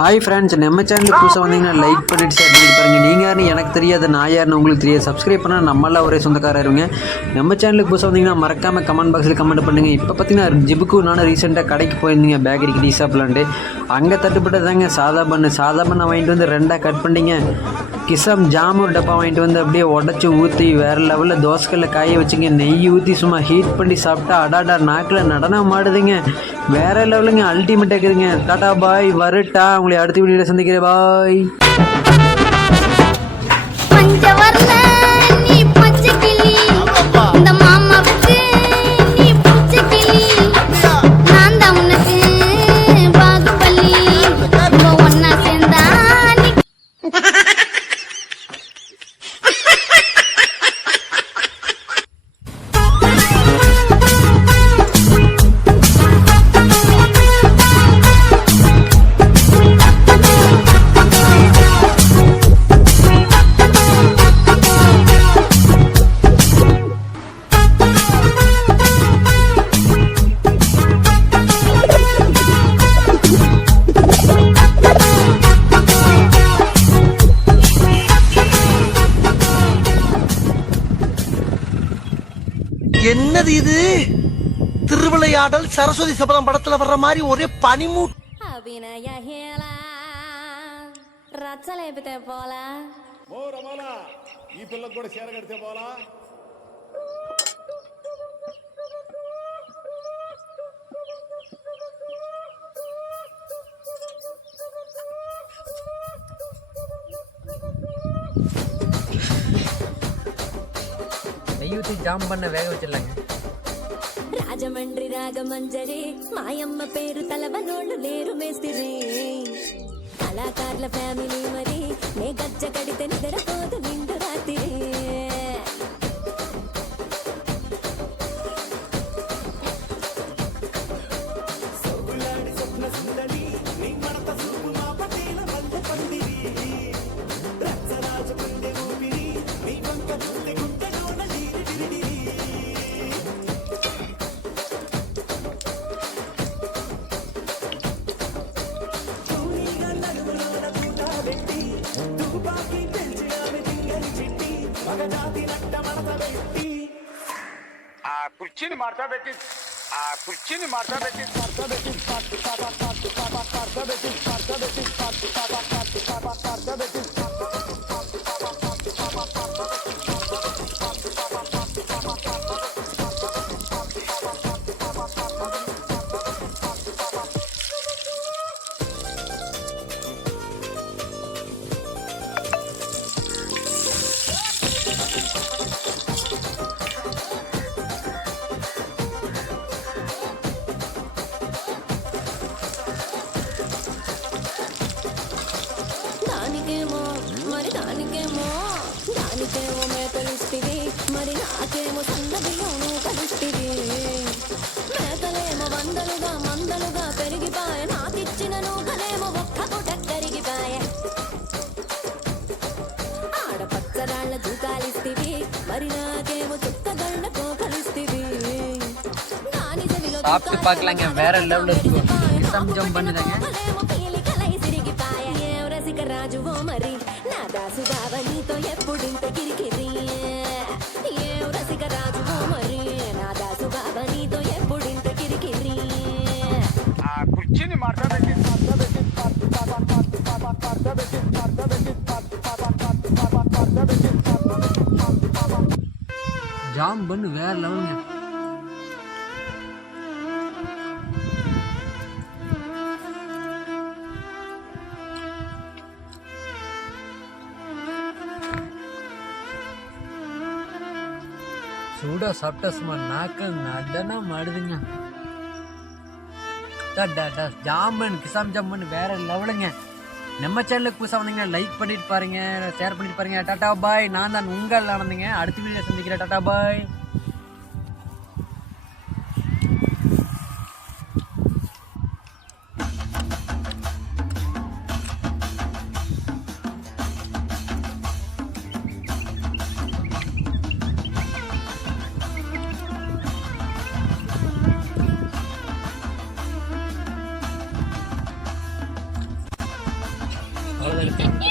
Hi friends, நம்ம சேனலுக்கு புதுசாக வந்தீங்கன்னா லைக் பண்ணிட்டு ஷேர் பண்ணிட்டு பாருங்கள். நீங்கள் யாருன்னு எனக்கு தெரியாது, நான் யாருன்னு உங்களுக்கு தெரியாது. சப்ஸ்கிரைப் பண்ணால் நம்மளாம் ஒரே சொந்தக்காரர் இருங்க. நம்ம சேனலுக்கு புதுசாக வந்தீங்கன்னா மறக்காமல் கமெண்ட் பாக்ஸில் கமெண்ட் பண்ணுங்கள். இப்போ பார்த்தீங்கன்னா ஜிபுக்கு நானும் ரீசெண்டாக கடைக்கு போயிருந்தீங்க, பேக்கரிக்கு டீ சாப்பிட்லான்ட்டு. அங்கே தட்டுப்பட்டதாங்க சாதா பண்ணை வாங்கிட்டு வந்து ரெண்டாக கட் பண்ணிங்க. கிசாம் ஜாம் ஒரு டப்பா வாங்கிட்டு வந்து அப்படியே உடச்சி ஊற்றி வேறு லெவலில் தோசைக்கல்ல காய வச்சுங்க. நெய் ஊற்றி சும்மா ஹீட் பண்ணி சாப்பிட்டா அடாடா நாக்கில் நடனம் ஆடுதுங்க. வேறு லெவலுங்க, அல்டிமேட்டாக இருக்குதுங்க. டாடா பாய், வருட்டா. உங்களை அடுத்த வீடியோவில் சந்திக்கிறேன். பாய். என்னது இது? திருவிளையாடல் சரஸ்வதி சபதம் படத்துல வர்ற மாதிரி ஒரே பனிமூ அபிநய ஹேலா రచ్చలేపితే పోలా ఓ రమాలా ఈ పిల్లకు కూడా చీర కడితే పోలా. நெய்யூற்றி ஜாம் பண்ண வேக வச்சிடலாங்க. రాజమండ్రి రాగమంజరి మాయమ్మ పేరు తలవనోళ్ళు లేరు మేస్తిరి కళాకారుల ఫ్యామిలీ మరి నే గజ్జ కడితే నిద్రపోదు నిండు రాత్రి కుర్చీని మార్చా పెట్టి దానికేమో మేకలిస్తివి మరి నాకేమో సన్నదిలోనూ కలిస్తివి మేకలేమో వందలుగా మందలుగా పెరిగిపాయ నాకిచ్చిన నూకలేమో ఒక్క పూట కరిగిపాయ ఆడపచ్చరాళ్ళ దూకాలిస్తివి మరి నాకేమో చుక్కగళ్ళ కోకలిస్తివి దాని చెవిలో சாப்பிட்டு பார்க்கலாங்க, வேற லெவலில் இருக்கும். கிசாம் ஜாம் பண்ணுதாங்க. రాజువో మరి నా దాసు బావ నీతో ఎప్పుడింత కిరికిరి ఏ రసిక రాజువో మరి నా దాసు బావ నీతో ఎప్పుడింత కిరికిరి కుర్చీని మార్చా పెట్టి ஜாம் பண்ணு வேற லெவலுங்க. சூடாக சாப்பிட்டா சும்மா நாக்கு நடனம் ஆடுதுங்க. ஜாமன் கிசாம் ஜாமன் வேற லெவலுங்க. நம்ம சேனலுக்கு புதுசாக வந்தீங்கன்னா லைக் பண்ணிட்டு பாருங்க, ஷேர் பண்ணிட்டு பாருங்க. டாடா பாய். நான் தான் உங்கள் ஆனந்துங்க. அடுத்த வீடியோ சந்திக்கிறேன். டாடா பாய். அவ்வளோதான்.